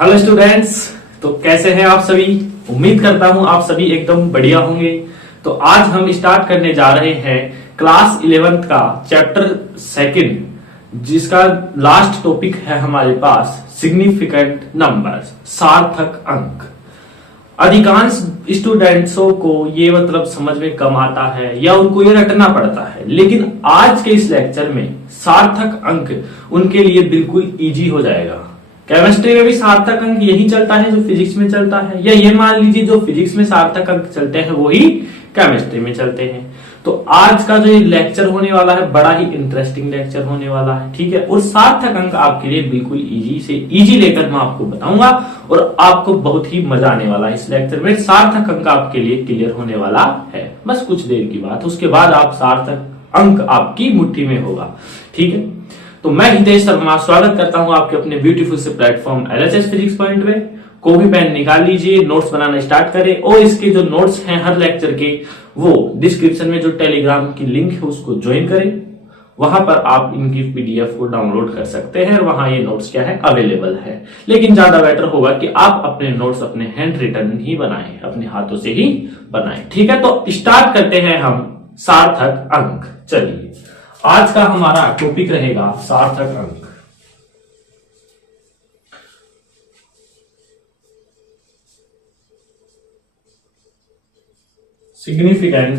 Hello students. तो कैसे हैं आप सभी। उम्मीद करता हूं आप सभी एकदम बढ़िया होंगे। तो आज हम स्टार्ट करने जा रहे हैं क्लास 11th का चैप्टर सेकंड, जिसका लास्ट टॉपिक है हमारे पास सिग्निफिकेंट नंबर्स, सार्थक अंक। अधिकांश स्टूडेंट्सों को ये मतलब समझ में कम आता है या उनको ये रटना पड़ता है, लेकिन आज के इस लेक्चर में सार्थक अंक उनके लिए बिल्कुल इजी हो जाएगा। केमिस्ट्री में भी सार्थक अंक यही चलता है जो फिजिक्स में चलता है, या ये मान लीजिए जो फिजिक्स में सार्थक अंक चलते हैं वही केमिस्ट्री में चलते हैं। तो आज का जो ये लेक्चर होने वाला है बड़ा ही इंटरेस्टिंग लेक्चर होने वाला है, ठीक है। और सार्थक अंक आपके लिए बिल्कुल इजी से इजी लेकर मैं आपको बताऊंगा और आपको बहुत ही मजा आने वाला है इस लेक्चर में। सार्थक अंक आपके लिए क्लियर होने वाला है, बस कुछ देर की बात, उसके बाद आप सार्थक अंक आपकी मुट्ठी में होगा, ठीक है। तो मैं हितेश शर्मा स्वागत करता हूं आपके अपने ब्यूटीफुल से प्लेटफॉर्म LHS फिजिक्स पॉइंट में। कॉपी पेन निकाल लीजिए, नोट्स बनाना स्टार्ट करें। और इसके जो नोट्स हैं हर लेक्चर के, वो डिस्क्रिप्शन में जो टेलीग्राम की लिंक है उसको ज्वाइन करें। वहां पर आप इनकी PDF को डाउनलोड कर सकते हैं और वहां ये नोट्स क्या है अवेलेबल है। लेकिन ज्यादा बेटर होगा कि आप अपने नोट्स अपने हैंड रिटन ही बनाएं, अपने हाथों से ही बनाएं, ठीक है। तो स्टार्ट करते हैं हम सार्थक अंक। चलिए, आज का हमारा टॉपिक रहेगा सार्थक अंक। सिग्निफिकेंट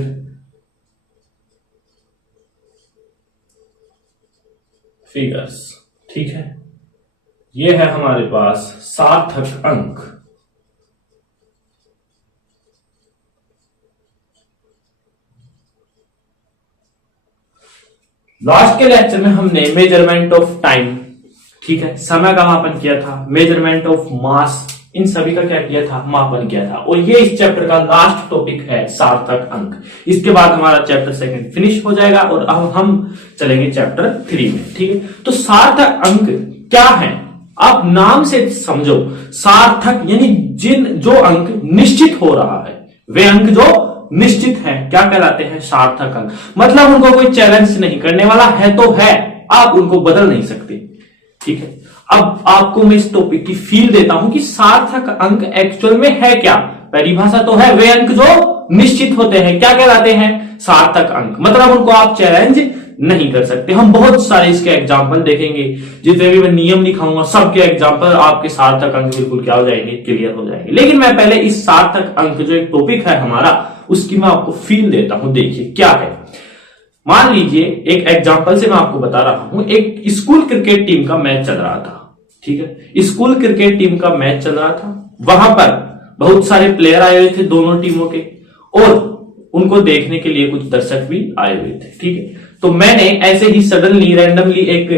फिगर्स, ठीक है। यह है हमारे पास सार्थक अंक। लास्ट के लेक्चर में हमने मेजरमेंट ऑफ टाइम, ठीक है, समय का मापन किया था, मेजरमेंट ऑफ मास, इन सभी का क्या किया था, मापन किया था। और ये इस चैप्टर का लास्ट टॉपिक है सार्थक अंक। इसके बाद हमारा चैप्टर सेकंड फिनिश हो जाएगा और अब हम चलेंगे चैप्टर 3 में, ठीक है। तो सार्थक अंक क्या है, आप नाम से समझो। सार्थक यानी जो अंक निश्चित हो रहा है, वे अंक जो निश्चित है क्या कहलाते हैं, सार्थक अंक। मतलब उनको कोई चैलेंज नहीं करने वाला है, तो है, आप उनको बदल नहीं सकते, ठीक है। अब आपको मैं इस टॉपिक की फील देता हूं कि सार्थक अंक एक्चुअल में है क्या। परिभाषा तो है, वे अंक जो निश्चित होते हैं क्या कहलाते हैं, सार्थक अंक। मतलब उनको आप चैलेंज नहीं कर सकते। हम बहुत सारे इसके एग्जाम्पल देखेंगे, जितने भी मैं नियम दिखाऊंगा सबके एग्जाम्पल आपके सार्थक अंक बिल्कुल क्या हो जाएंगे, क्लियर हो जाएंगे। लेकिन मैं पहले इस सार्थक अंक जो एक टॉपिक है हमारा, उसकी मैं आपको फील देता हूं। देखिए क्या है, मान लीजिए एक एग्जांपल से मैं आपको बता रहा हूं। एक स्कूल क्रिकेट टीम का मैच चल रहा था, ठीक है। स्कूल क्रिकेट टीम का मैच चल रहा था, वहां पर बहुत सारे प्लेयर आए हुए थे दोनों टीमों के, और उनको देखने के लिए कुछ दर्शक भी आए हुए थे, ठीक है। तो मैंने ऐसे ही सडनली रैंडमली एक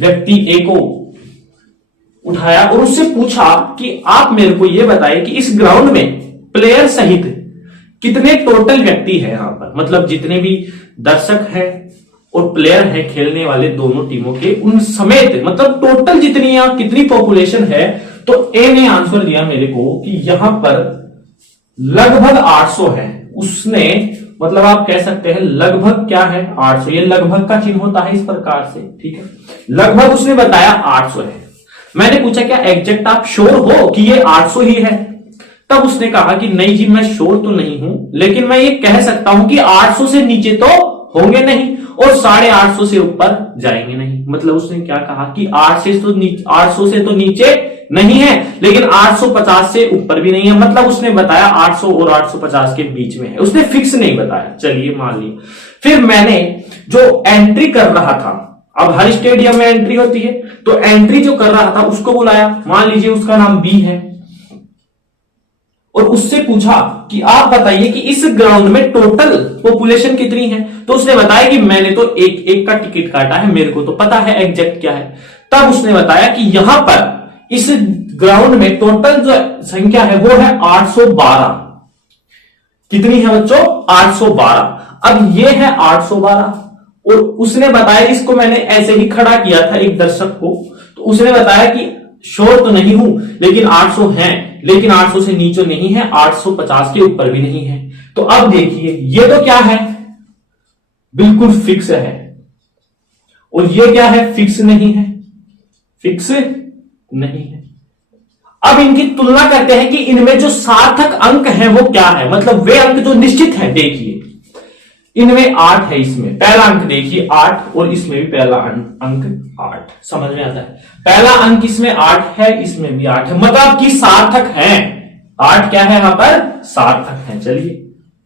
व्यक्ति ए को उठाया और उससे पूछा कि आप मेरे को यह बताएं कि इस ग्राउंड में प्लेयर सहित कितने टोटल व्यक्ति है यहाँ पर, मतलब जितने भी दर्शक हैं और प्लेयर हैं खेलने वाले दोनों टीमों के, उन समेत मतलब टोटल जितनी यहाँ कितनी पॉपुलेशन है। तो ए ने आंसर दिया मेरे को कि यहां पर लगभग 800 है। उसने मतलब आप कह सकते हैं लगभग क्या है, 800। ये लगभग का चिन्ह होता है इस प्रकार से, ठीक है। लगभग उसने बताया 800 है। मैंने पूछा क्या एग्जैक्ट आप श्योर हो कि ये 800 ही है। तब उसने कहा कि नहीं जी, मैं श्योर तो नहीं हूं, लेकिन मैं ये कह सकता हूं कि 800 से नीचे तो होंगे नहीं और 850 से ऊपर जाएंगे नहीं। मतलब उसने क्या कहा कि 800 से तो नीचे नहीं है, लेकिन 850 से ऊपर भी नहीं है। मतलब उसने बताया 800 और 850 के बीच में है, उसने फिक्स नहीं बताया। चलिए मान लिया। फिर मैंने जो एंट्री कर रहा था, अब हर स्टेडियम में एंट्री होती है, तो एंट्री जो कर रहा था उसको बुलाया, मान लीजिए उसका नाम बी है, और उससे पूछा कि आप बताइए कि इस ग्राउंड में टोटल पॉपुलेशन कितनी है। तो उसने बताया कि मैंने तो एक का टिकट काटा है, मेरे को तो पता है एग्जैक्ट क्या है। तब उसने बताया कि यहां पर इस ग्राउंड में टोटल जो संख्या है वो है 812। कितनी है बच्चों, 812। अब ये है 812 और उसने बताया, इसको मैंने ऐसे ही खड़ा किया था एक दर्शक को, तो उसने बताया कि श्योर तो नहीं हूं लेकिन 800 हैं, लेकिन 800 से नीचे नहीं है, 850 के ऊपर भी नहीं है। तो अब देखिए ये तो क्या है, बिल्कुल फिक्स है, और ये क्या है, फिक्स नहीं है, फिक्स नहीं है। अब इनकी तुलना करते हैं कि इनमें जो सार्थक अंक है वो क्या है, मतलब वे अंक जो निश्चित है। देखिए इनमें 8 है, इसमें पहला अंक देखिए 8 और इसमें भी पहला अंक 8, समझ में आता है। पहला अंक इसमें 8 है, इसमें भी 8 है, मतलब कि सार्थक है। 8 क्या है यहां पर, सार्थक है। चलिए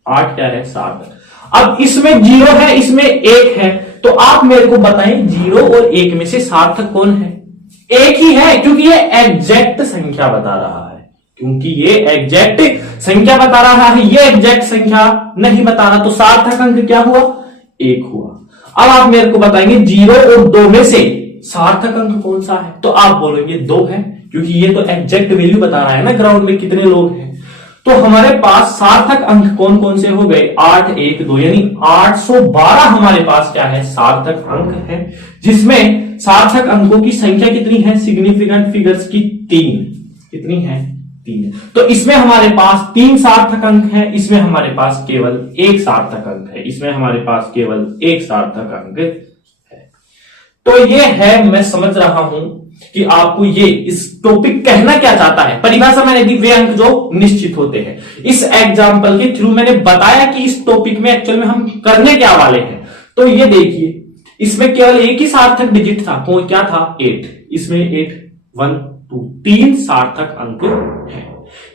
8 क्या है, सार्थक। अब इसमें 0 है, इसमें 1 है, तो आप मेरे को बताएं 0 और 1 में से सार्थक कौन है? 1 ही है, क्योंकि ये एग्जैक्ट संख्या बता रहा है, क्योंकि ये एग्जैक्ट संख्या बता रहा है, ये एग्जैक्ट संख्या नहीं बता रहा, तो सार्थक अंक क्या हुआ, 1 हुआ। अब आप मेरे को बताएंगे 0 और 2 में से सार्थक अंक कौन सा है, तो आप बोलेंगे 2 है, क्योंकि ये तो एग्जैक्ट वैल्यू बता रहा है ना ग्राउंड में कितने लोग हैं। तो हमारे पास सार्थक अंक कौन कौन से हो गए, 8 1 2, यानी 812 हमारे पास क्या है, सार्थक अंक है, जिसमें सार्थक अंकों की संख्या कितनी है, सिग्निफिकेंट फिगर्स की 3, कितनी है, 3। तो इसमें हमारे पास 3 सार्थक अंक है, इसमें हमारे पास केवल 1 सार्थक अंक है, इसमें हमारे पास केवल 1 सार्थक अंक है। तो ये है, मैं समझ रहा हूं कि आपको ये इस टॉपिक कहना क्या चाहता है। परिभाषा मैंने दी, वे अंक जो निश्चित होते हैं। इस एग्जाम्पल के थ्रू मैंने बताया कि इस टॉपिक में एक्चुअल में हम करने क्या वाले हैं। तो ये देखिए इसमें केवल एक ही सार्थक डिजिट था, वो क्या था, 8। इसमें 8 1 2 3 सार्थक अंक है।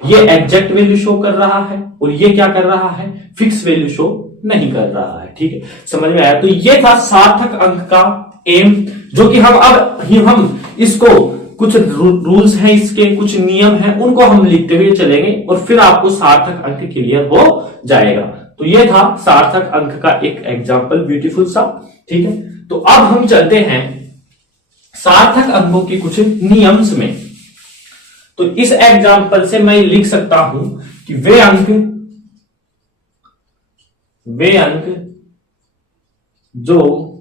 ये एग्जैक्ट वैल्यू शो कर रहा है और ये क्या कर रहा है, फिक्स वैल्यू शो नहीं कर रहा है। ठीक है, समझ में आया। तो ये था सार्थक अंक का एम, जो कि हम इसको कुछ रूल्स हैं, इसके कुछ नियम हैं, उनको हम लिखते हुए चलेंगे और फिर आपको सार्थक अंक क्लियर हो जाएगा। तो ये था सार्थक अंक का एक एग्जाम्पल, ब्यूटीफुल सा। ठीक है, तो अब हम चलते हैं सार्थक अंकों के कुछ नियम्स में। तो इस एग्जाम्पल से मैं लिख सकता हूं कि वे अंक जो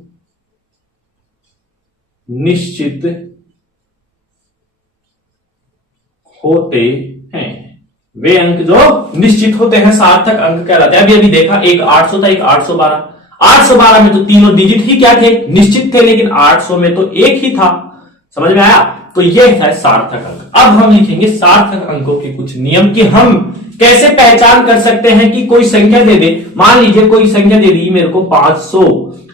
निश्चित होते हैं, वे अंक जो निश्चित होते हैं सार्थक अंक कहलाते हैं। अभी देखा, एक 800 था, एक 812। 812 में तो तीनों डिजिट ही क्या थे, निश्चित थे, लेकिन 800 में तो एक ही था। समझ में आया। तो यह था सार्थक अंक। अब हम लिखेंगे सार्थक अंकों के कुछ नियम कि हम कैसे पहचान कर सकते हैं कि कोई संख्या दे दे। मान लीजिए कोई संख्या दे दी मेरे को 500,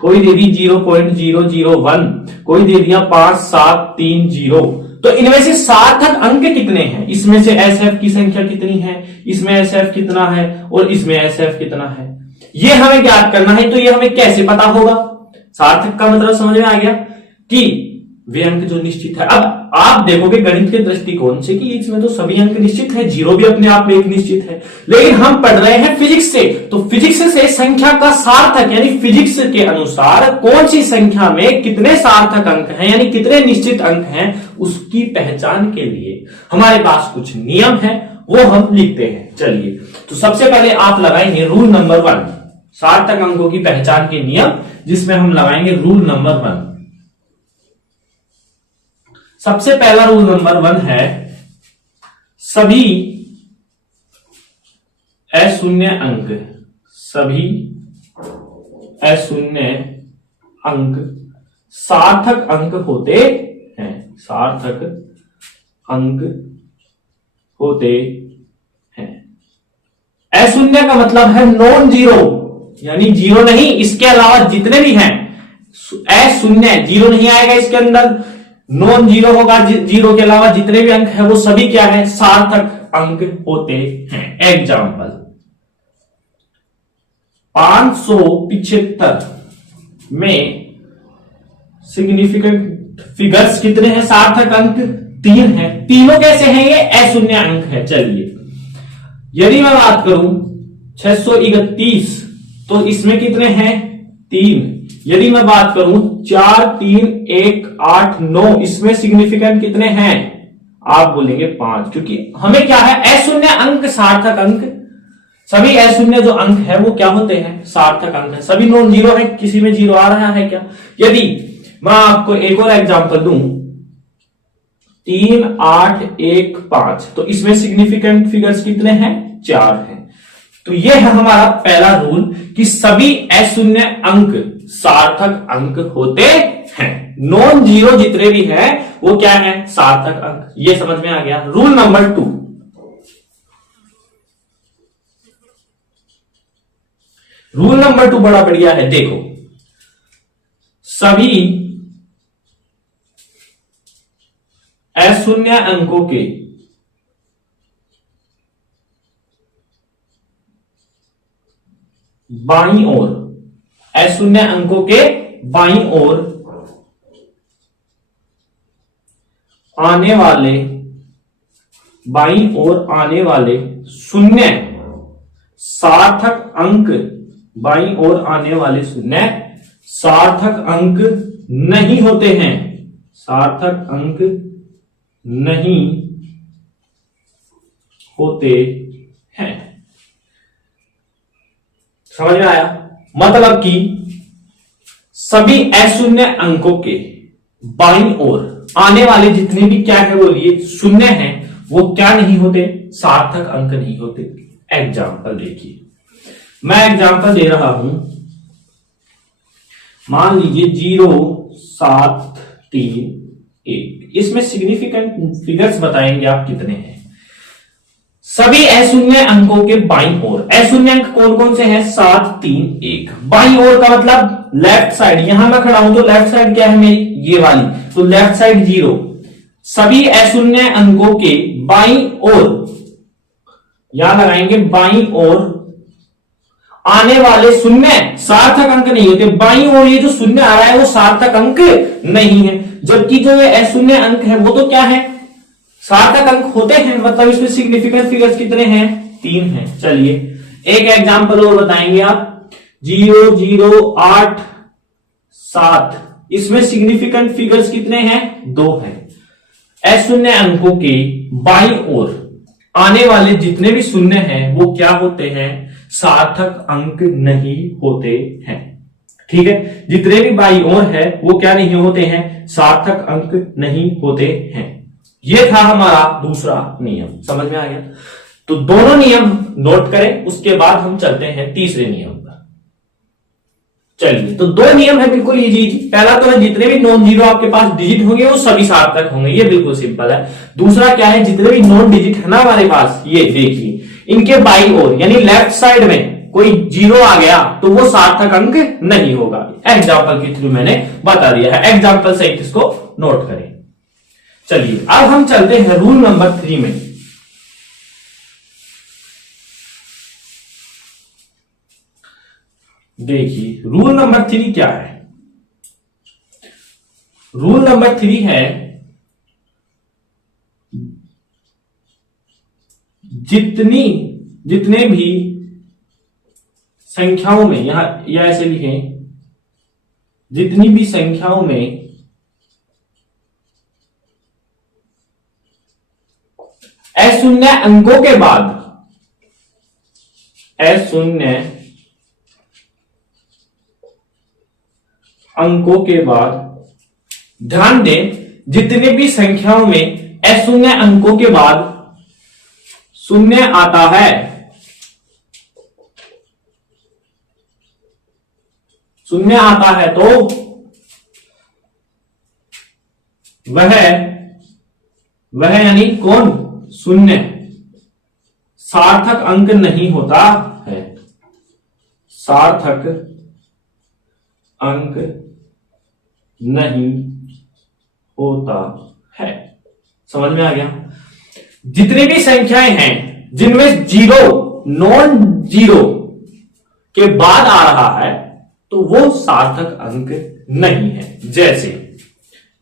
कोई दे दी 0.001, कोई दे दिया 5730। तो इनमें से सार्थक अंक कितने हैं, इसमें से एसएफ की संख्या कितनी है, इसमें एसएफ कितना है और इसमें एसएफ कितना है, ये हमें ज्ञात करना है। तो ये हमें कैसे पता होगा, सार्थक का मतलब समझ में आ गया कि वे अंक जो निश्चित है। अब आप देखोगे गणित के दृष्टिकोण से कि इसमें तो सभी अंक निश्चित है, 0 भी अपने आप में एक निश्चित है, लेकिन हम पढ़ रहे हैं फिजिक्स से। तो फिजिक्स से संख्या का सार्थक, यानी फिजिक्स के अनुसार कौन सी संख्या में कितने सार्थक अंक हैं, यानी कितने निश्चित अंक हैं, उसकी पहचान के लिए हमारे पास कुछ नियम है, वो हम लिखते हैं। चलिए, तो सबसे पहले आप लगाएंगे रूल नंबर 1, सार्थक अंकों की पहचान के नियम, जिसमें हम लगाएंगे रूल नंबर 1। सबसे पहला रूल नंबर 1 है, सभी अशून्य अंक सार्थक अंक होते हैं, सार्थक अंक होते हैं। अशून्य का मतलब है नॉन जीरो, यानी जीरो नहीं, इसके अलावा जितने भी हैं अशून्य, जीरो नहीं आएगा इसके अंदर, नॉन जीरो होगा, जीरो के अलावा जितने भी अंक हैं वो सभी क्या है, सार्थक अंक होते हैं। एग्जाम्पल 575 में सिग्निफिकेंट फिगर्स कितने हैं, सार्थक अंक 3 है। तीनों कैसे हैं, ये अशून्य अंक है। चलिए, यदि मैं बात करूं 631, तो इसमें कितने हैं, 3। यदि मैं बात करूं 4 3 1 8 9, इसमें सिग्निफिकेंट कितने हैं, आप बोलेंगे 5, क्योंकि हमें क्या है, अशून्य अंक सार्थक अंक, सभी अशून्य जो अंक है वो क्या होते हैं, सार्थक अंक है। सभी नॉन जीरो है, किसी में जीरो आ रहा है क्या। यदि मैं आपको एक और एग्जांपल दूं 3 8 1 5, तो इसमें सिग्निफिकेंट फिगर्स कितने हैं, 4 हैं। तो यह है हमारा पहला रूल कि सभी अशून्य अंक सार्थक अंक होते हैं। नॉन जीरो जितने भी हैं वो क्या है, सार्थक अंक। ये समझ में आ गया। रूल नंबर 2, रूल नंबर 2 बड़ा बढ़िया है। देखो, सभी अशून्य अंकों के बाईं ओर, अशून्य अंकों के बाईं ओर आने वाले, बाईं ओर आने वाले शून्य सार्थक अंक, बाईं ओर आने वाले शून्य सार्थक अंक नहीं होते हैं, सार्थक अंक नहीं होते हैं। समझ में आया? मतलब कि सभी अशून्य अंकों के बाईं ओर आने वाले जितने भी क्या है बोलिए शून्य हैं, वो क्या नहीं होते, सार्थक अंक नहीं होते। एग्जाम्पल देखिए, मैं एग्जाम्पल दे रहा हूं। मान लीजिए 0, 7, 3, 1। इसमें सिग्निफिकेंट फिगर्स बताएंगे आप कितने हैं। सभी अशून्य अंकों के बाईं ओर, अशून्य अंक कौन कौन से हैं, 7, 3, 1। बाईं ओर का मतलब लेफ्ट साइड, यहां मैं खड़ा हूं तो लेफ्ट साइड क्या है मेरी, ये वाली, तो लेफ्ट साइड 0। सभी अशून्य अंकों के बाईं ओर, यहां लगाएंगे बाईं ओर आने वाले शून्य सार्थक अंक नहीं होते। बाईं ओर ये जो शून्य आ रहा है वो सार्थक अंक नहीं है, जबकि जो ये अशून्य अंक है वो तो क्या है, सार्थक अंक होते हैं। मतलब इसमें सिग्निफिकेंट फिगर्स कितने हैं, 3 हैं। चलिए एक एग्जांपल और बताएंगे आप। 0, 0, 8, 7। इसमें सिग्निफिकेंट फिगर्स कितने हैं, 2 हैं। अशून्य अंकों के बाईं ओर आने वाले जितने भी शून्य हैं वो क्या होते हैं, सार्थक अंक नहीं होते हैं। ठीक है, जितने भी बाईं ओर है वो क्या नहीं होते हैं, सार्थक अंक नहीं होते हैं। ये था हमारा दूसरा नियम। समझ में आ गया? तो दोनों नियम नोट करें, उसके बाद हम चलते हैं तीसरे नियम पर। चलिए, तो 2 नियम है बिल्कुल इजी। पहला तो है जितने भी नॉन जीरो आपके पास डिजिट होंगे वो सभी सार्थक होंगे, ये बिल्कुल सिंपल है। दूसरा क्या है, जितने भी नॉन डिजिट है ना हमारे पास, ये देखिए इनके बाईं ओर यानी लेफ्ट साइड में कोई 0 आ गया तो वो सार्थक अंक नहीं होगा। एग्जाम्पल के थ्रू मैंने बता दिया है, एग्जाम्पल सहित इसको नोट करें। चलिए अब हम चलते हैं रूल नंबर 3 में। देखिए रूल नंबर 3 क्या है। रूल नंबर 3 है जितने भी संख्याओं में, यहां या ऐसे लिखें, जितनी भी संख्याओं में अशून्य अंकों के बाद, अशून्य अंकों के बाद, ध्यान दें जितने भी संख्याओं में अशून्य अंकों के बाद शून्य आता है, शून्य आता है तो वह यानी कौन, शून्य सार्थक अंक नहीं होता है, सार्थक अंक नहीं होता है। समझ में आ गया? जितनी भी संख्याएं हैं जिनमें 0 नॉन जीरो के बाद आ रहा है तो वो सार्थक अंक नहीं है। जैसे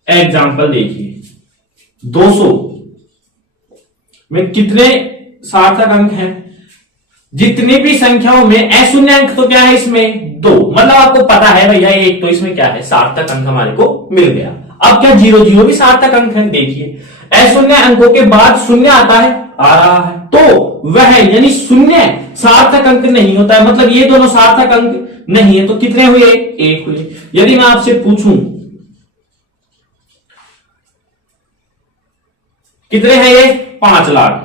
एग्जाम्पल देखिए, 200 में कितने सार्थक अंक हैं, जितनी भी संख्याओं में अशून्य अंक तो क्या है इसमें 2, मतलब आपको पता है भैया एक, तो इसमें क्या है सार्थक अंक हमारे को मिल गया। अब क्या 0, 0 भी सार्थक अंक है। देखिए अशून्य अंकों के बाद शून्य आता है, आ रहा है, तो वह यानी शून्य सार्थक अंक नहीं होता है, मतलब ये दोनों सार्थक अंक नहीं है। तो कितने हुए, 1 हुए। यदि मैं आपसे पूछूं कितने हैं ये, 5 लाख।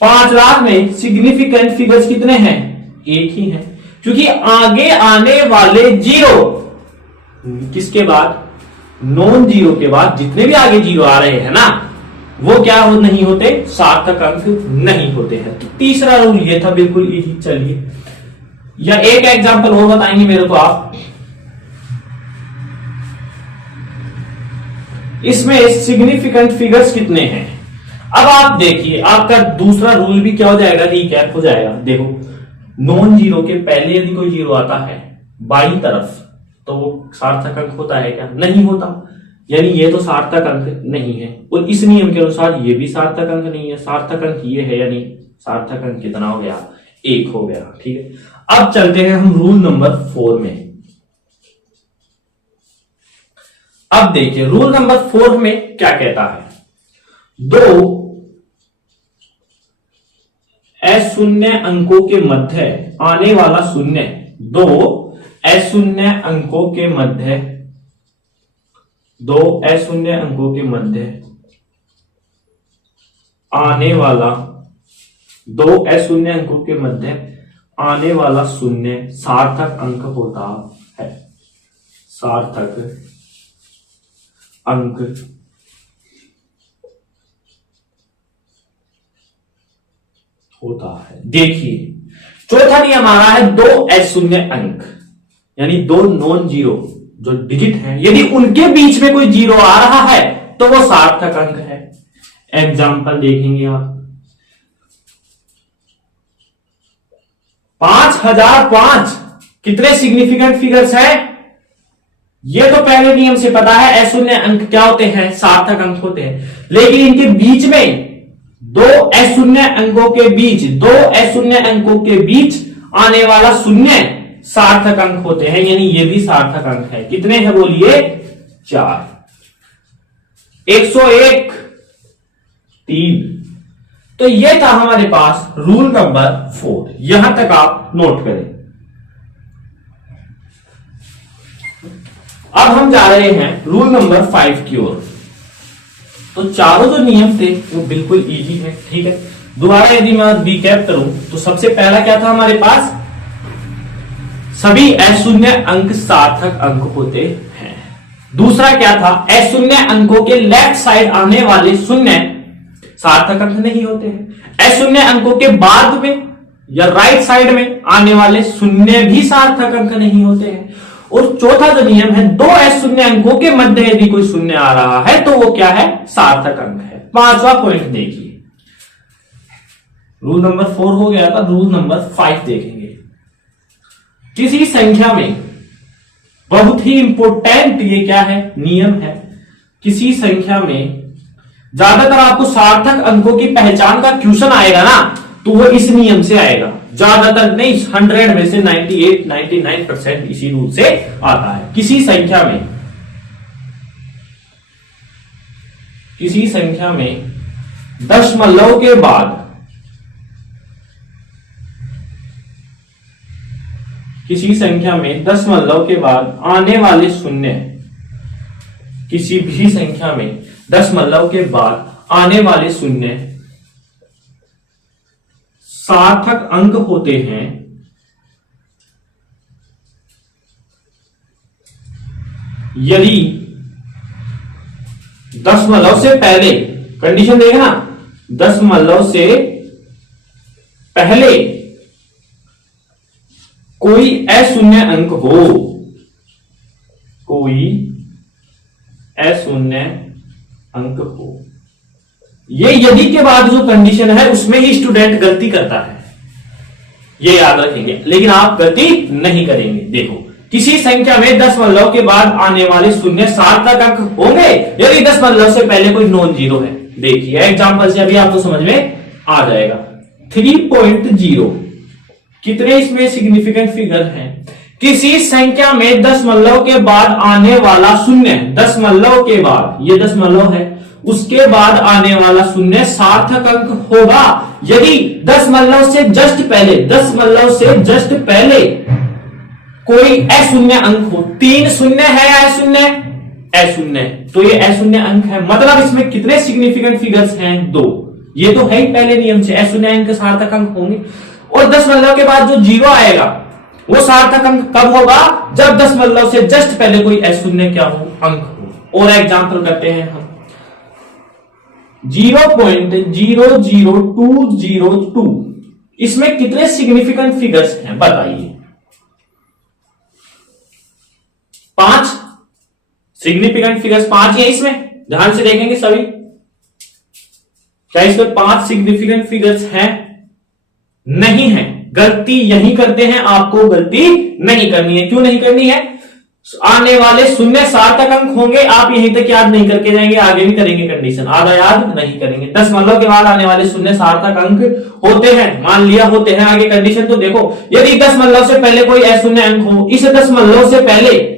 5 लाख में सिग्निफिकेंट फिगर्स कितने हैं, 1 ही है, क्योंकि आगे आने वाले 0 किसके बाद, नॉन जीरो के बाद जितने भी आगे जीरो आ रहे हैं ना, वो क्या नहीं होते, सार्थक अंक नहीं होते हैं। तो तीसरा रूल ये था, बिल्कुल इजी। चलिए, या एक एग्जांपल और बताएंगे मेरे को आप। इसमें सिग्निफिकेंट फिगर्स कितने हैं। अब आप देखिए, आपका दूसरा रूल भी क्या हो जाएगा, रिकैप हो जाएगा। देखो, नॉन जीरो के पहले यदि कोई जीरो आता है बाई तरफ, तो वो सार्थक अंक होता है क्या, नहीं होता। यानी ये तो सार्थक अंक नहीं है, और इस नियम के अनुसार ये भी सार्थक अंक नहीं है। सार्थक अंक ये है, यानी सार्थक अंक कितना हो गया, 1 हो गया। ठीक है, अब चलते हैं हम रूल नंबर 4 में। अब देखिए, रूल नंबर 4 में क्या कहता है, दो अशून्य अंकों के मध्य आने वाला शून्य, दो अशून्य अंकों के मध्य, दो अशून्य अंकों के मध्य आने वाला, दो अशून्य अंकों के मध्य आने वाला शून्य सार्थक अंक होता है। सार्थक अंक होता है। देखिए, चौथा नियम आ रहा है, दो अशून्य अंक यानी दो नॉन जीरो जो डिजिट हैं, यदि उनके बीच में कोई जीरो आ रहा है तो वो सार्थक अंक है। एग्जाम्पल देखेंगे आप, 5005 कितने सिग्निफिकेंट फिगर्स हैं, ये तो पहले नियम से पता है, अशून्य अंक क्या होते हैं, सार्थक अंक होते हैं। लेकिन इनके बीच में दो अशून्य अंकों के बीच, दो अशून्य अंकों के बीच आने वाला शून्य सार्थक अंक होते हैं, यानी ये भी सार्थक अंक है। कितने हैं बोलिए, 4, 101, 3। तो ये था हमारे पास रूल नंबर 4। यहां तक आप नोट करें। अब हम जा रहे हैं रूल नंबर 5 की ओर। तो चारों जो नियम थे वो बिल्कुल इजी है। ठीक है, दोबारा यदि मैं रिकैप करूं तो सबसे पहला क्या था हमारे पास, सभी अशून्य अंक सार्थक अंक होते हैं। दूसरा क्या था, अशून्य अंकों के लेफ्ट साइड आने वाले शून्य सार्थक अंक नहीं होते हैं। अशून्य अंकों के बाद में या राइट साइड में आने वाले शून्य भी सार्थक अंक नहीं होते हैं। और चौथा जो नियम है, दो अशून्य अंकों के मध्य यदि कोई शून्य आ रहा है तो वो क्या है, सार्थक अंक है। पांचवा पॉइंट देखिए, रूल नंबर 4 हो गया था, रूल नंबर 5 देखेंगे। किसी संख्या में, बहुत ही इंपॉर्टेंट ये क्या है, नियम है। किसी संख्या में ज्यादातर आपको सार्थक अंकों की पहचान का क्वेश्चन आएगा ना, तो वो इस नियम से आएगा। ज्यादातर नहीं, 100 में से 98-99% इसी रूल से आता है। किसी संख्या में, किसी संख्या में दशमलव के बाद, किसी संख्या में दशमलव के बाद आने वाले शून्य, किसी भी संख्या में दशमलव के बाद आने वाले शून्य सार्थक अंक होते हैं यदि दशमलव से पहले, कंडीशन देखना, दशमलव से पहले कोई अशून्य अंक हो, कोई अशून्य अंक हो। ये यदि के बाद जो कंडीशन है उसमें ही स्टूडेंट गलती करता है, ये याद रखेंगे, लेकिन आप गलती नहीं करेंगे। देखो, किसी संख्या में दशमलव के बाद आने वाले शून्य सार्थक अंक होंगे यदि दशमलव से पहले कोई नॉन जीरो है। देखिए एग्जांपल से अभी आपको समझ में आ जाएगा। 3.0 कितने इसमें सिग्निफिकेंट फिगर हैं। किसी संख्या में दशमलव के बाद आने वाला शून्य, दशमलव के बाद, ये दशमलव है, उसके बाद आने वाला शून्य सार्थक अंक होगा यदि दशमलव से जस्ट पहले, दशमलव से जस्ट पहले कोई अशून्य अंक हो। 3 शून्य है या अशून्य, अशून्य, तो ये अशून्य अंक है। मतलब इसमें कितने सिग्निफिकेंट फिगर्स हैं, 2। ये तो है ही पहले नियम से, अशून्य अंक सार्थक अंक होंगे। और दशमलव के बाद जो जीरो आएगा वो सार्थक अंक कब होगा? जब दशमलव से जस्ट पहले कोई अशून्य क्या हो? अंक हो। और एग्जांपल करते हैं हम 0.00202, इसमें कितने सिग्निफिकेंट फिगर्स हैं बताइए? 5 सिग्निफिकेंट फिगर्स, 5 ही है इसमें, ध्यान से देखेंगे सभी। क्या इसमें 5 सिग्निफिकेंट फिगर्स हैं? नहीं है। गलती यही करते हैं, आपको गलती नहीं करनी है। क्यों नहीं करनी है? आने वाले शून्य सार्थक अंक होंगे, आप यहीं तक याद नहीं करके जाएंगे, आगे भी करेंगे कंडीशन, आधा याद नहीं करेंगे। दशमलव के बाद आने वाले शून्य सार्थक अंक होते हैं, मान लिया होते हैं, आगे कंडीशन तो देखो। यदि दशमलव से पहले कोई अशून्य अंक हो, इस दशमलव से पहले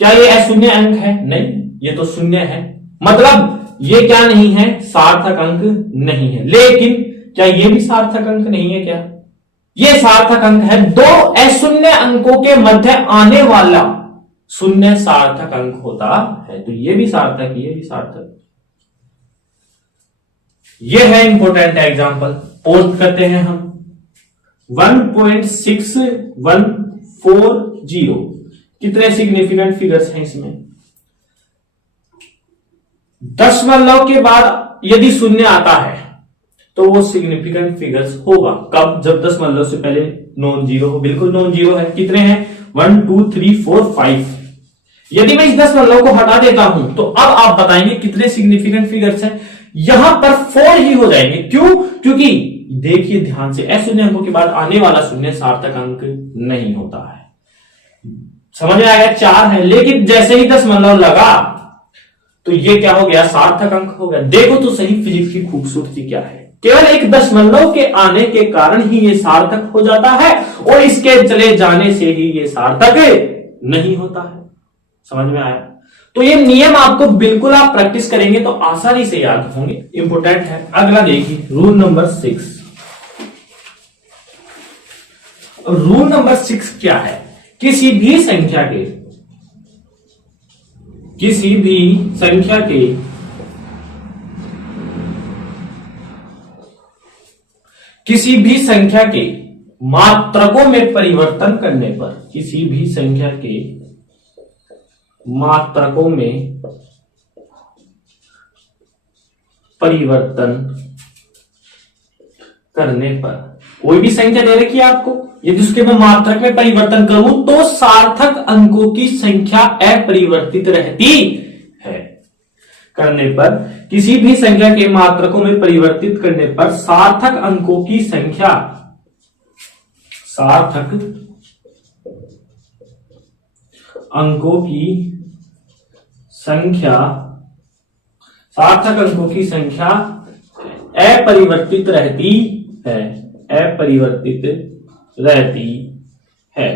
क्या ये अशून्य अंक है? नहीं, ये तो शून्य है, मतलब ये क्या नहीं है? सार्थक अंक नहीं है। लेकिन क्या ये भी सार्थक अंक नहीं है? क्या ये सार्थक अंक है? दो अशून्य अंकों के मध्य आने वाला शून्य सार्थक अंक होता है, तो ये भी सार्थक, ये भी सार्थक। ये है इंपॉर्टेंट एग्जांपल, पोस्ट करते हैं हम 1.6140। कितने सिग्निफिकेंट फिगर्स हैं इसमें? दशमलव के बाद यदि शून्य आता है तो वो सिग्निफिकेंट फिगर्स होगा कब? जब दशमलव से पहले नॉन जीरो हो। बिल्कुल नॉन जीरो है। कितने हैं? 1 2 3 4 5। यदि मैं इस दशमलव को हटा देता हूं तो अब आप बताएंगे कितने सिग्निफिकेंट फिगर्स हैं? यहां पर 4 ही हो जाएंगे। क्यों? क्योंकि देखिए ध्यान से, अशून्य अंकों के बाद आने वाला शून्य सार्थक अंक नहीं होता है। समझ में आया? 4 है, लेकिन जैसे ही दशमलव लगा तो ये क्या हो गया? सार्थक अंक हो गया। देखो तो सही फिजिक्स की खूबसूरती क्या है। केवल एक दशमलव के आने के कारण ही ये सार्थक हो जाता है और इसके चले जाने से ही ये सार्थक नहीं होता है। समझ में आया? तो ये नियम आपको बिल्कुल, आप प्रैक्टिस करेंगे तो आसानी से याद होंगे, इंपोर्टेंट है। अगला देखिए, रूल नंबर 6। रूल नंबर 6 क्या है? किसी भी संख्या के मात्रकों में परिवर्तन करने पर, किसी भी संख्या के मात्रकों में परिवर्तन करने पर, कोई भी संख्या दे रखी है आपको, यदि उसके मैं मात्रक में परिवर्तन करूं तो सार्थक अंकों की संख्या अपरिवर्तित रहती है। करने पर, किसी भी संख्या के मात्रकों में परिवर्तित करने पर सार्थक अंकों की संख्या, सार्थक अंकों की संख्या अपरिवर्तित रहती है, अपरिवर्तित रहती है।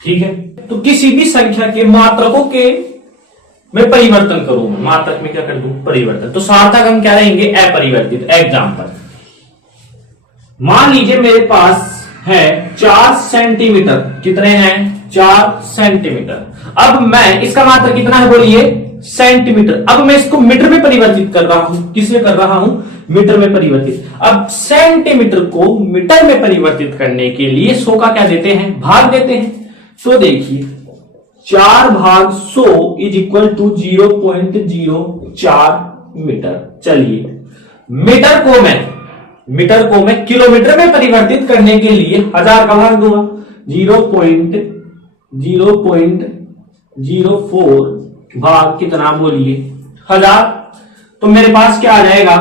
ठीक है, तो किसी भी संख्या के मात्रकों के मैं परिवर्तन करूं, मात्रक में क्या कर दूं? परिवर्तन, तो सार्थक अंक क्या रहेंगे? अपरिवर्तित। एग्जाम्पल, मान लीजिए मेरे पास है 4 सेंटीमीटर। कितने हैं? 4 सेंटीमीटर। अब मैं इसका मात्रक कितना है बोलिए? सेंटीमीटर। अब मैं इसको मीटर में परिवर्तित कर रहा हूं। किसमें कर रहा हूं? मीटर में परिवर्तित। अब सेंटीमीटर को मीटर में परिवर्तित करने के लिए 100 का क्या देते हैं? भाग देते हैं। तो देखिए 4/100 इज इक्वल टू 0.04 मीटर। चलिए मीटर को मैं किलोमीटर में परिवर्तित करने के लिए 1000 का भाग दूंगा। 0.04 भाग कितना बोलिए? 1000। तो मेरे पास क्या आ जाएगा?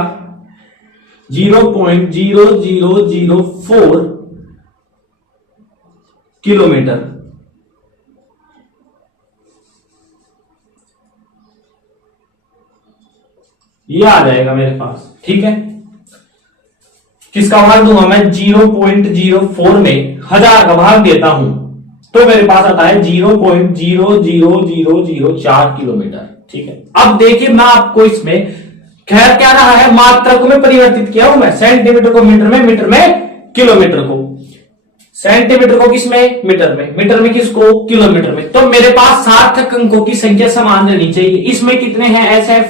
0.0004 किलोमीटर। ये आ जाएगा मेरे पास। ठीक है, किसका भाग दूंगा मैं? 0.04 में 1000 का भाग देता हूं तो मेरे पास आता है 0.00004 किलोमीटर। ठीक है, अब देखिए मैं आपको इसमें खैर क्या रहा है? मात्रकों में परिवर्तित किया हूं मैं, सेंटीमीटर को मीटर में, मीटर में किलोमीटर को, सेंटीमीटर को किसमें? मीटर में, मीटर में किसको? किलोमीटर में। तो मेरे पास सार्थक अंकों की संख्या समान रहनी चाहिए। इसमें कितने हैं? SF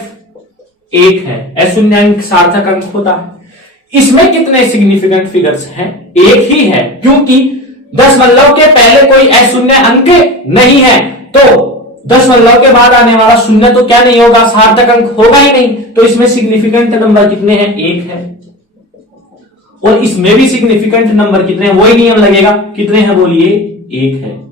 1 है, अशून्य अंक सार्थक अंक होता है। इसमें कितने सिग्निफिकेंट फिगर्स हैं? 1 ही है, क्योंकि दशमलव के पहले कोई अशून्य अंक नहीं है, तो दशमलव के बाद आने वाला शून्य तो क्या नहीं होगा, सार्थक अंक होगा ही नहीं। तो इसमें सिग्निफिकेंट नंबर कितने हैं, एक है। और इसमें भी सिग्निफिकेंट नंबर कितने हैं, वही नियम लगेगा, कितने हैं बोलिए, एक है।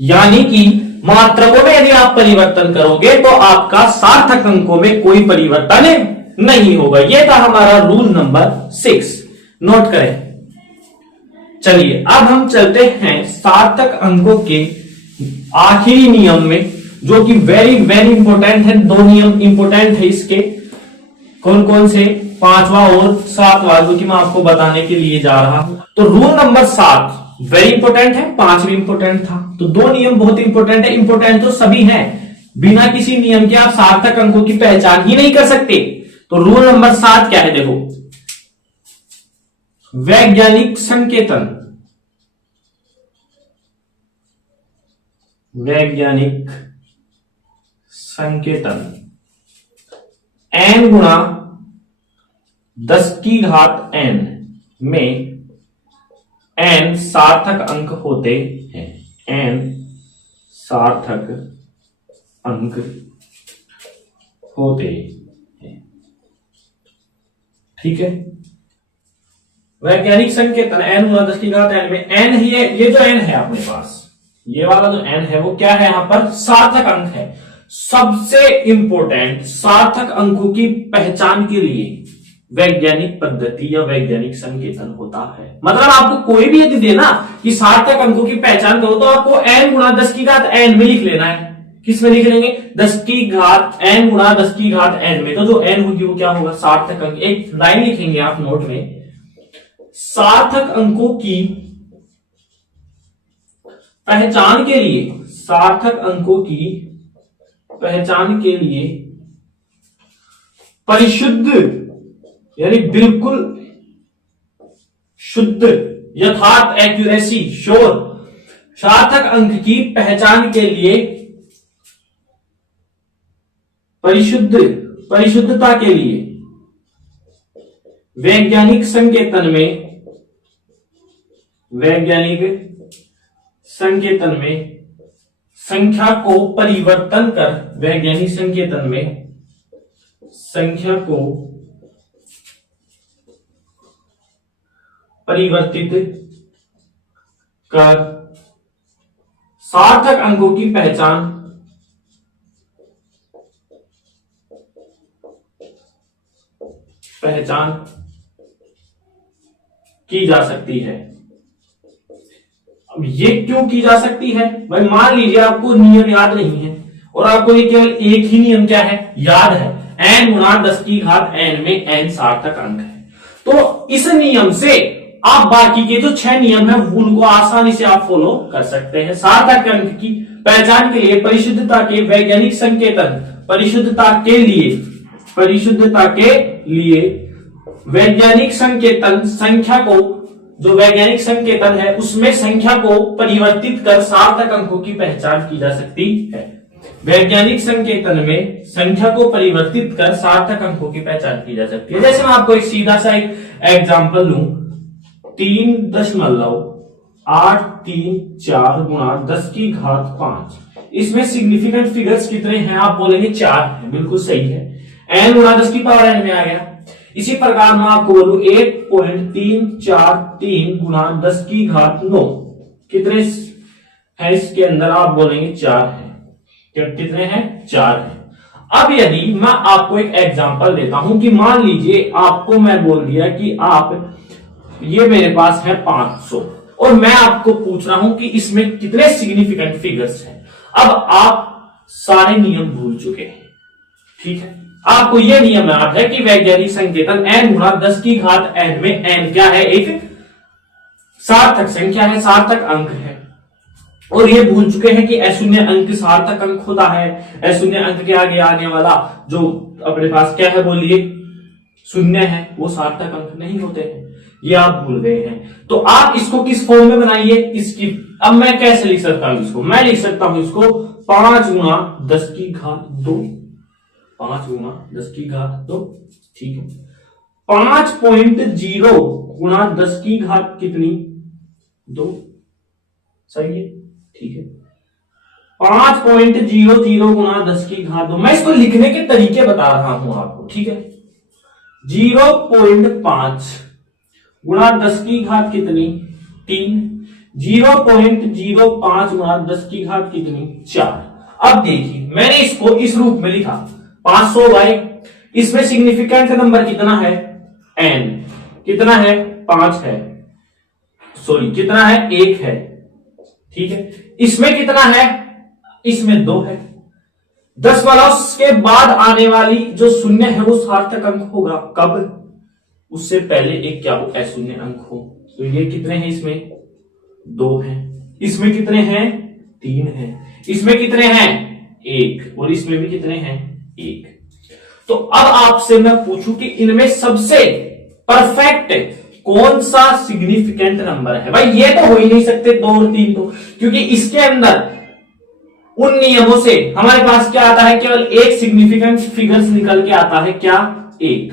यानी कि मात्रकों में यदि आप परिवर्तन करोगे तो आपका सार्थक अंकों में कोई परिवर्तन नहीं होगा। यह था हमारा रूल नंबर 6, नोट करें। चलिए अब हम चलते हैं सार्थक अंकों के आखिरी नियम में, जो कि वेरी वेरी इंपॉर्टेंट है। दो नियम इंपॉर्टेंट है इसके, कौन कौन से, 5वां और 7वां, जो कि मैं आपको बताने के लिए जा रहा हूं। तो रूल नंबर 7 वेरी इंपॉर्टेंट है, 5 भी इंपॉर्टेंट था। तो दो नियम बहुत इंपॉर्टेंट है, इंपॉर्टेंट तो सभी हैं, बिना किसी नियम के आप सार्थक अंकों की पहचान ही नहीं कर सकते। तो रूल नंबर 7 क्या है, देखो, वैज्ञानिक संकेतन, वैज्ञानिक संकेतन n गुणा 10 की घात n में n सार्थक अंक होते हैं, n सार्थक अंक होते हैं, ठीक है। वैज्ञानिक संकेतन n गुणा 10 की घात n में n ही है, ये जो n है अपने पास, ये वाला जो n है वो क्या है, यहां पर सार्थक अंक है। सबसे इंपॉर्टेंट सार्थक अंकों की पहचान के लिए वैज्ञानिक पद्धति या वैज्ञानिक संकेतन होता है। मतलब आपको कोई भी यदि देना कि सार्थक अंकों की पहचान करो, तो आपको n गुणा 10 की घात n में लिख लेना है। किस में लिख लेंगे, 10 की घात n गुणा 10 की घात n में। तो जो n होगी वो क्या होगा, सार्थक अंक। एक लाइन लिखेंगे आप नोट में, सार्थक अंकों की पहचान के लिए, सार्थक अंकों की पहचान के लिए परिशुद्ध यानी बिल्कुल शुद्ध, यथार्थ, एक्यूरेसी, श्योर, सार्थक अंक की पहचान के लिए परिशुद्धता के लिए वैज्ञानिक संकेतन में संख्या को परिवर्तन कर, वैज्ञानिक संकेतन में संख्या को परिवर्तित कर सार्थक अंकों की पहचान की जा सकती है। अब ये क्यों की जा सकती है भाई, मान लीजिए आपको नियम याद नहीं है और आपको ये केवल एक ही नियम क्या है याद है, n गुणा 10 की घात n में n सार्थक अंक है। तो इस नियम से आप बाकी के जो 6 नियम है उनको आसानी से आप फॉलो कर सकते हैं। सार्थक अंक की पहचान के लिए परिशुद्धता के वैज्ञानिक संकेतन, परिशुद्धता के लिए वैज्ञानिक संकेतन, संख्या को, जो वैज्ञानिक संकेतन है उसमें संख्या को परिवर्तित कर सार्थक अंकों की पहचान की जा सकती है। वैज्ञानिक संकेतन में संख्या को परिवर्तित कर सार्थक अंकों की पहचान की जा सकती है। जैसे मैं आपको एक सीधा सा एक एग्जांपल लूं, 3.834 गुणा 10 की घात 5, इसमें सिग्निफिकेंट फिगर्स कितने हैं, आप बोलेंगे 4 है, बिल्कुल सही है, n गुणा 10 की पावर n में आ गया। इसी प्रकार मैं आपको बोलूं 1.343 गुणा 10 की घात 9, कितने है इसके अंदर, आप बोलेंगे 4 है। कितने हैं, 4 है। अब यदि मैं आपको एक एग्जांपल देता हूं कि मान लीजिए आपको मैं बोल दिया कि आप, ये मेरे पास है 500 और मैं आपको पूछ रहा हूं कि इसमें कितने सिग्निफिकेंट फिगर्स हैं। अब आप सारे नियम भूल चुके हैं, ठीक है, आपको यह नियम याद है कि वैज्ञानिक संकेतन n गुणा 10 की घात n में n क्या है, एक सार्थक संख्या है, सार्थक अंक है। और ये भूल चुके हैं कि अशून्य अंक सार्थक अंक होता है। अशून्य अंक के आगे आने वाला जो अपने पास क्या है बोलिए, शून्य है, वो सार्थक अंक नहीं होते हैं, ये आप भूल गए हैं। तो आप इसको किस फॉर्म में बनाइए, इसकी, अब मैं कैसे लिख सकता हूं इसको, मैं लिख सकता हूं इसको 5 गुणा 10 की घात 2, 5 गुणा 10 की घात 2, ठीक है। 5.0 गुणा 10 की घात कितनी, 2, सही है, ठीक है। 5.00 गुना 10 की घात 2। मैं इसको लिखने के तरीके बता रहा हूं आपको, ठीक है। 0.5 गुना 10 की घात कितनी 3, 0.05 गुना 10 की घात कितनी 4। अब देखिए मैंने इसको इस रूप में लिखा 500 बाई, इसमें सिग्निफिकेंट नंबर कितना है n, कितना है 5 है, सॉरी कितना है 1 है, ठीक है। इसमें कितना है, इसमें 2 है। 10 के बाद आने वाली जो शून्य है वो सार्थक अंक होगा, कब, उससे पहले एक क्या हो अशून्य अंक हो। तो ये कितने हैं, इसमें 2 हैं, इसमें कितने हैं 3 हैं, इसमें कितने हैं 1, और इसमें भी कितने हैं 1। तो अब आपसे मैं पूछूं कि इनमें सबसे परफेक्ट कौन सा सिग्निफिकेंट नंबर है। भाई ये तो हो ही नहीं सकते 2 और 3 तो, क्योंकि इसके अंदर उन नियमों से हमारे पास क्या आता है, केवल एक सिग्निफिकेंट फिगर्स निकल के आता है, क्या 1।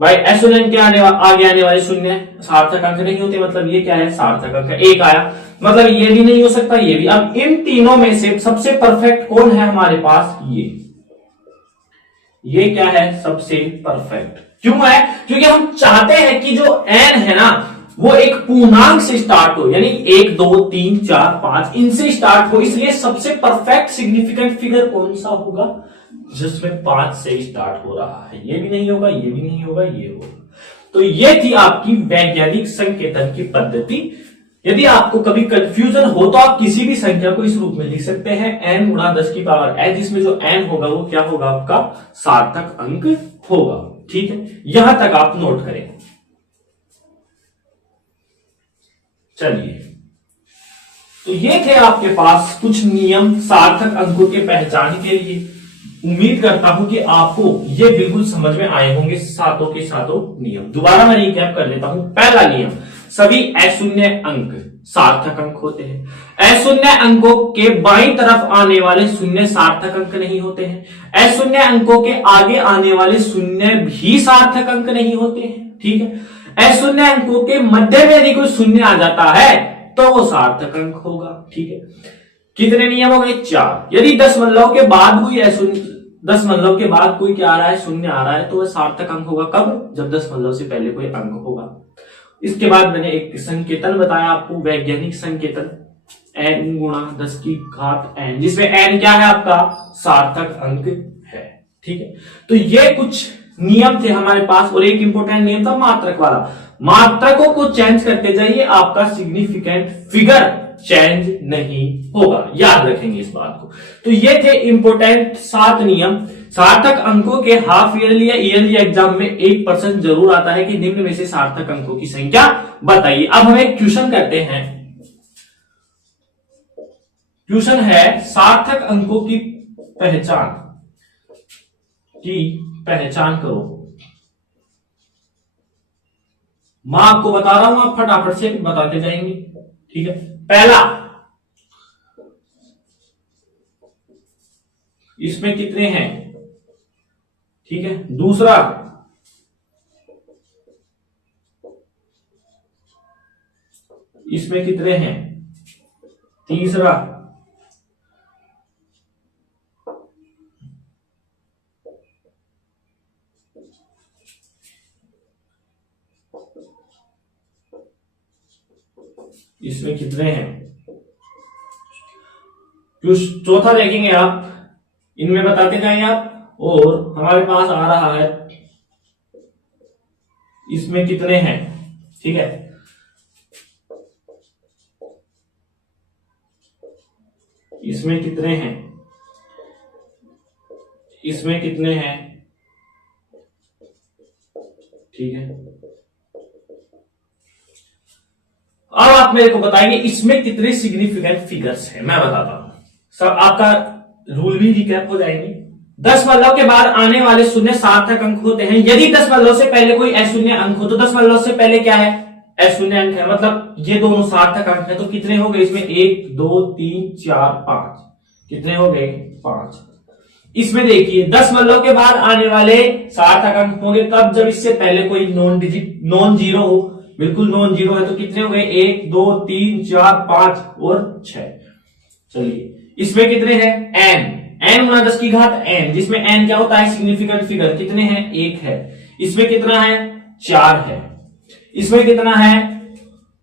भाई अशून्य के आगे आने वाले शून्य सार्थक अंक नहीं होते, मतलब ये क्या है सार्थक अंक 1 आया, मतलब ये भी नहीं हो सकता, ये भी। अब इन तीनों में से सबसे परफेक्ट कौन है हमारे पास, ये क्या है सबसे परफेक्ट। क्यों है, क्योंकि हम चाहते हैं कि जो n है ना वो एक पूर्णांक से स्टार्ट हो, यानी 1 2 3 4 5 इनसे स्टार्ट हो, इसलिए सबसे परफेक्ट सिग्निफिकेंट फिगर कौन सा होगा, जिसमें 5 से स्टार्ट हो रहा है। ये भी नहीं होगा, ये भी नहीं होगा, ये होगा। तो ये थी आपकी वैज्ञानिक संकेतन की पद्धति। यदि आपको कभी कंफ्यूजन हो तो आप किसी भी संख्या को इस रूप में लिख सकते हैं n गुणा 10 की पावर n, जिसमें जो n होगा वो क्या होगा, आपका सार्थक अंक होगा, ठीक है। यहां तक आप नोट करें। चलिए, तो ये थे आपके पास कुछ नियम सार्थक अंकों के पहचान के लिए। उम्मीद करता हूं कि आपको ये बिल्कुल समझ में आए होंगे सातों के सातों नियम। दोबारा मैं रिकैप कर लेता हूं। पहला नियम, सभी अशून्य अंक सार्थक अंक होते हैं। अशून्य अंकों के बाईं तरफ आने वाले शून्य सार्थक अंक नहीं होते हैं। अशून्य अंकों के आगे आने वाले शून्य भी सार्थक अंक नहीं होते हैं, ठीक है। अशून्य अंकों के मध्य में यदि कोई शून्य आ जाता है तो वो सार्थक अंक होगा, ठीक है। कितने नियम हो गए, 4। यदि 10 के बाद कोई अशून्य 10 के बाद कोई क्या आ रहा है, शून्य आ रहा है, तो वह सार्थक अंक होगा, कब, जब 10 से पहले कोई अंक होगा। इसके बाद मैंने एक संकेतन बताया आपको, वैज्ञानिक संकेतन n गुणा 10 की घात n, जिसमें n क्या है आपका सार्थक अंक है, ठीक है। तो ये कुछ नियम थे हमारे पास, और एक इंपॉर्टेंट नियम था मात्रक वाला। मात्रकों को चेंज करते जाइए, आपका सिग्निफिकेंट फिगर चेंज नहीं होगा, याद रखेंगे इस बात को। तो ये थे इंपॉर्टेंट 7 नियम। सार्थक अंकों के हाफ ईयरली या ईयरली एग्जाम में 1% जरूर आता है कि निम्न में से सार्थक अंकों की संख्या बताइए। अब हम एक क्वेश्चन करते हैं। क्वेश्चन है सार्थक अंकों की पहचान करो। मैं आपको बता रहा हूं, आप फटाफट से बताते जाएंगे, ठीक है। पहला, इसमें कितने हैं, ठीक है। दूसरा, इसमें कितने हैं। तीसरा, इसमें कितने हैं। चौथा देखेंगे आप, इनमें बताते जाएंगे आप। और हमारे पास आ रहा है इसमें कितने हैं, ठीक है। इसमें कितने हैं, इसमें कितने हैं, ठीक है। अब आप मेरे को बताइए इसमें कितने सिग्निफिकेंट फिगर्स हैं, मैं बताता हूं। सब आपका रूल भी रिकैप हो जाएंगे। 10 के बाद आने वाले शून्य सार्थक अंक होते हैं। यदि 10 से पहले कोई अशून्य अंक हो तो 10 से पहले क्या है, अशून्य अंक है, मतलब ये दोनों सार्थक अंक है। तो कितने हो गए इसमें, 1 2 3 4 5, कितने हो गए 5। इसमें देखिए 10 के बाद आने वाले सार्थक अंक होंगे तब जब इससे पहले कोई नॉन जीरो हो, बिल्कुल नॉन जीरो है, तो कितने हो गए 1 2 3 4 5 और 6। चलिए इसमें कितने हैं n गुना 10 की घात n, जिसमें n क्या होता है सिग्निफिकेंट फिगर, कितने हैं 1 है। इसमें कितना है 4 है। इसमें कितना है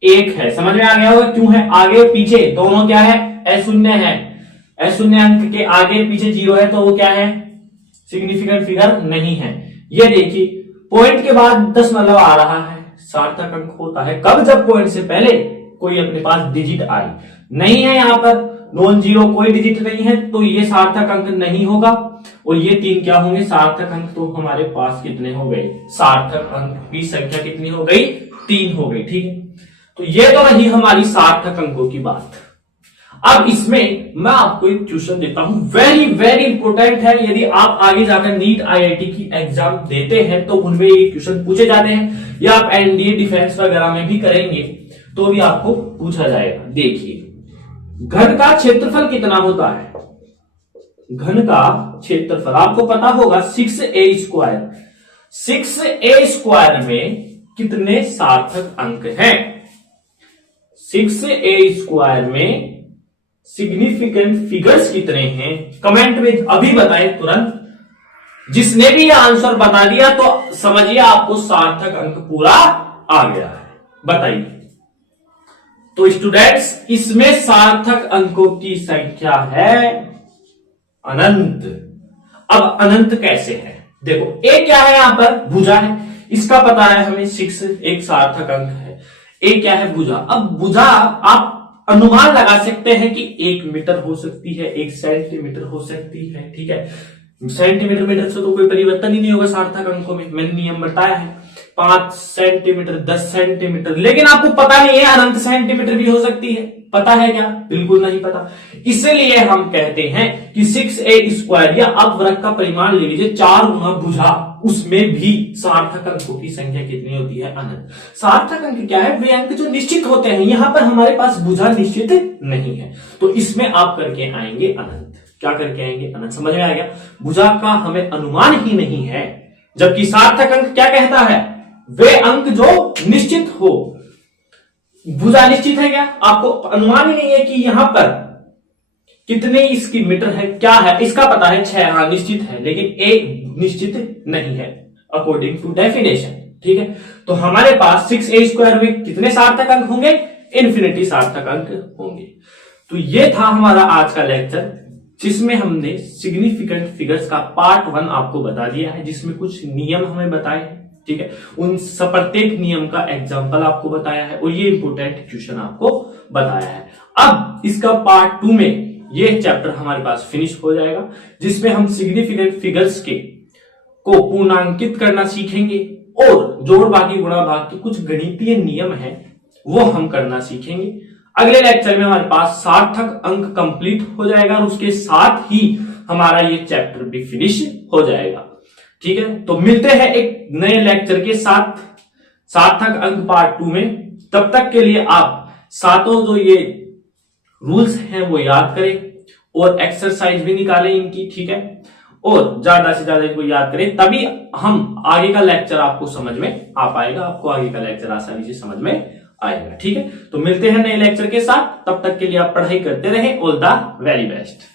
1 है। समझ में आ गया होगा क्यों है, आगे पीछे दोनों क्या है अशून्य है। अशून्य अंक के आगे पीछे 0 है तो वो क्या है सिग्निफिकेंट फिगर नहीं है। ये देखिए पॉइंट के बाद दशमलव आ रहा है, सार्थक अंक होता है कब, जब पॉइंट से पहले कोई अपने पास डिजिट आई। नहीं है यहाँ पर नॉन जीरो, कोई डिजिट नहीं है, तो ये सार्थक अंक नहीं होगा। और ये 3 क्या होंगे सार्थक अंक। तो हमारे पास कितने हो गए सार्थक अंक की संख्या कितनी हो गई 3 हो गई। ठीक है, तो ये तो रही हमारी सार्थक अंकों की बात। अब इसमें मैं आपको एक ट्यूशन देता हूं, वेरी वेरी इंपोर्टेंट है। यदि आप आगे जाकर नीट आईआईटी की एग्जाम देते हैं तो उनमें ये ट्यूशन पूछे जाते हैं, या आप एनडीए डिफेंस वगैरह में भी करेंगे तो भी आपको पूछा जाएगा। देखिए घन का क्षेत्रफल कितना होता है, घन का क्षेत्रफल आपको पता होगा 6a²। 6a² में कितने सार्थक अंक हैं, 6a² में सिग्निफिकेंट फिगर्स कितने हैं, कमेंट में अभी बताएं तुरंत। जिसने भी यह आंसर बता दिया तो समझिए आपको सार्थक अंक पूरा आ गया है। बताइए तो स्टूडेंट्स इसमें सार्थक अंकों की संख्या है अनंत। अब अनंत कैसे है, देखो ए क्या है यहां पर भुजा है, इसका पता है हमें 6 एक सार्थक अंक है। ए क्या है भुजा। अब भुजा आप अनुमान लगा सकते हैं कि 1 मीटर हो सकती है, 1 सेंटीमीटर हो सकती है। ठीक है, सेंटीमीटर मीटर से तो कोई परिवर्तन ही नहीं होगा सार्थक अंकों में, मैंने नियम बताया है। 5 सेंटीमीटर 10 सेंटीमीटर, लेकिन आपको पता नहीं है अनंत सेंटीमीटर भी हो सकती है, पता है क्या, बिल्कुल नहीं पता। इसलिए हम कहते हैं कि 6a² या अपवर्ग का परिमाण ले लीजिए 4 गुना भुजा, उसमें भी सार्थक अंकों की संख्या कितनी होती है अनंत। सार्थक अंक क्या है, वे अंक जो निश्चित होते हैं, यहां पर हमारे पास भुजा निश्चित नहीं है, तो इसमें आप करके आएंगे अनंत। क्या करके आएंगे अनंत, समझ में आ गया। भुजा का हमें अनुमान ही नहीं है, जबकि सार्थक अंक क्या कहता है, वे अंक जो निश्चित हो। भुजा निश्चित है क्या, आपको अनुमान ही नहीं है कि यहां पर कितने इसकी मीटर है, क्या है, इसका पता है 6, हाँ निश्चित है, लेकिन ए निश्चित नहीं है अकॉर्डिंग टू डेफिनेशन। ठीक है, तो हमारे पास 6a² में कितने सार्थक अंक होंगे, इन्फिनिटी सार्थक अंक होंगे। तो ये था हमारा आज का लेक्चर, जिसमें हमने सिग्निफिकेंट फिगर्स का पार्ट 1 आपको बता दिया है, जिसमें कुछ नियम हमें बताए हैं। ठीक है, उन प्रत्येक नियम का एग्जाम्पल आपको बताया है और ये इंपोर्टेंट क्वेश्चन आपको बताया है। अब इसका पार्ट 2 में ये चैप्टर हमारे पास फिनिश हो जाएगा, जिसमें हम सिग्निफिकेंट फिगर्स को पूर्णांकित करना सीखेंगे और जोड़ भागी गुणा भाग के कुछ गणितीय नियम है वो हम करना सीखेंगे। अगले लेक्चर में हमारे पास सार्थक अंक कंप्लीट हो जाएगा और उसके साथ ही हमारा ये चैप्टर भी फिनिश हो जाएगा। ठीक है, तो मिलते हैं एक नए लेक्चर के साथ सार्थक अंक पार्ट 2 में। तब तक के लिए आप सातों जो ये रूल्स हैं वो याद करें और एक्सरसाइज भी निकालें इनकी। ठीक है, और ज्यादा से ज्यादा इनको याद करें, तभी हम आगे का लेक्चर आपको समझ में आ पाएगा, आपको आगे का लेक्चर आसानी से समझ में आएगा। ठीक है, तो मिलते हैं नए लेक्चर के साथ, तब तक के लिए आप पढ़ाई करते रहें। All the very best.